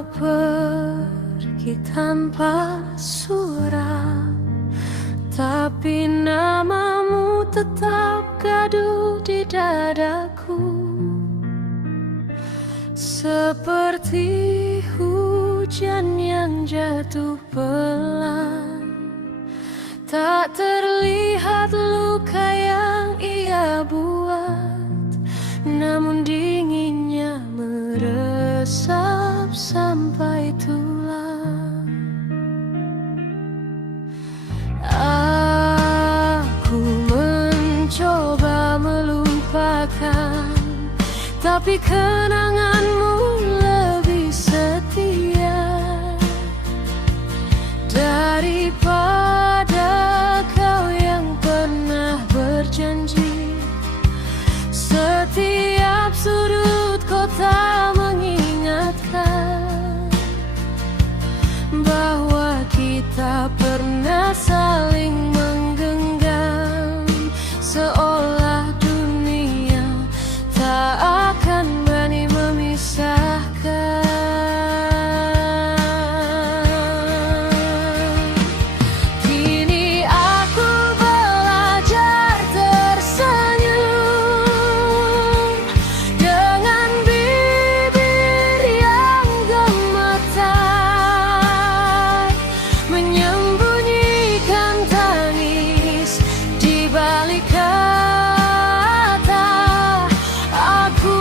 kau pergi tanpa surat, tapi namamu tetap gaduh di dadaku. Seperti hujan yang jatuh pelan, tak terlihat luka yang ia buat, namun dinginnya meresap sampai tulang. Aku mencoba melupakan, tapi kenanganmu lebih setia daripada kau yang pernah berjanji. Setiap sudut kota mengingatkan bahwa kita pernah saling menggenggam, seolah dunia tak akan berani memisahkan. Kini aku belajar tersenyum dengan bibir yang gemetar, menyembunyikan tangis di balik kata aku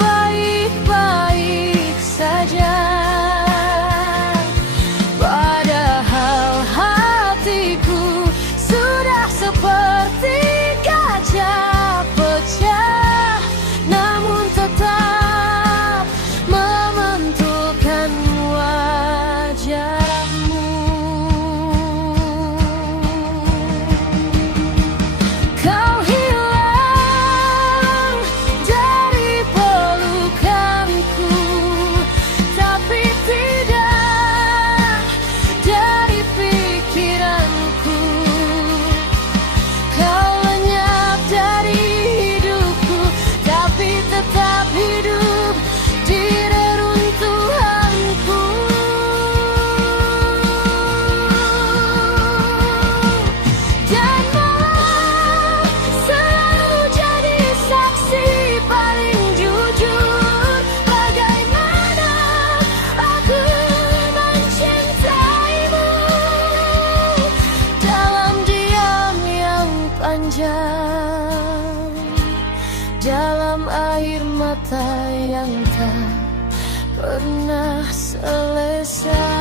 baik-baik saja. Padahal hatiku sudah seperti kaca pecah, namun tetap memantulkan wajahmu. Kau hilang dari pelukanku, tapi tidak dari pikiranku. Kau lenyap dari hidupku, tapi tetap hidup di reruntuhanku. Dan malam selalu jadi saksi paling jujur bagaimana aku mencintaimu. Dalam diam yang panjang, dalam air mata yang tak pernah selesai.